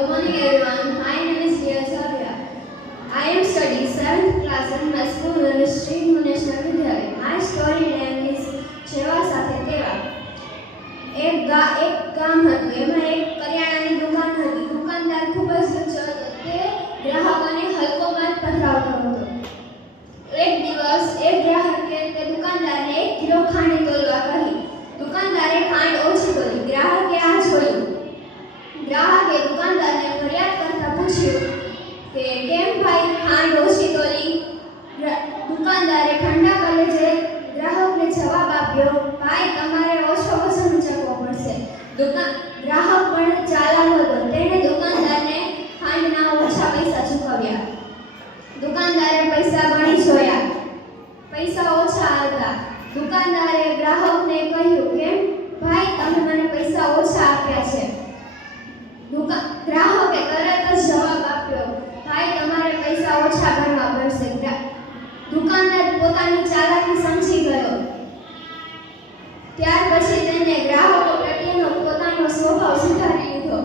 Good morning everyone. My name is Riya Savya. I am studying 7th class in my school name is Sri Muneshwar Vidyalaya. My story name is જેવા સાથે તેવા. એક ગામ હતું. એમાં એક કરિયાણાની દુકાન હતી. દુકાનદાર ખૂબ જ લુચ્ચો હતો. તે ગ્રાહકોને હલકો માલ પધરાવતો હતો. એક દિવસ એક ગ્રાહકે તે દુકાનદારને 1 કિલો ખાંડ તોલવા કહી. દુકાનદારે ખાંડ ઓછી તોલી. ગ્રાહકે આ જોયું. ગ્રાહકે દુકાનદારને ફરિયાદ કરતા પૂછ્યું કે કેમ ભાઈ ખાંડ ઓછી તોલી. દુકાનદારે ઠંડા કલેજે ગ્રાહકને જવાબ આપ્યો, ભાઈ તમારે ઓછો વજન ઉચકવો પડશે. ગ્રાહક પણ ચાલાક હતો. તેણે દુકાનદારને ખાંડના ઓછા પૈસા ચૂકવ્યા. દુકાનદારે પૈસા ગણી જોયા. પૈસા ઓછા હતા. દુકાનદારે ગ્રાહકને કહ્યું, કેમ ભાઈ તમે મને પૈસા ઓછા આપ્યા છે. ગ્રાહકે તરત જ જવાબ આપ્યો, ભાઈ તમારે પૈસા ઓછા ગણવા પડશે. દુકાનદાર પોતાની ચાલાકી સમજી ગયો. ત્યાર પછી તેને ગ્રાહકો પ્રત્યેનો પોતાનો સ્વભાવ સુધારી લીધો.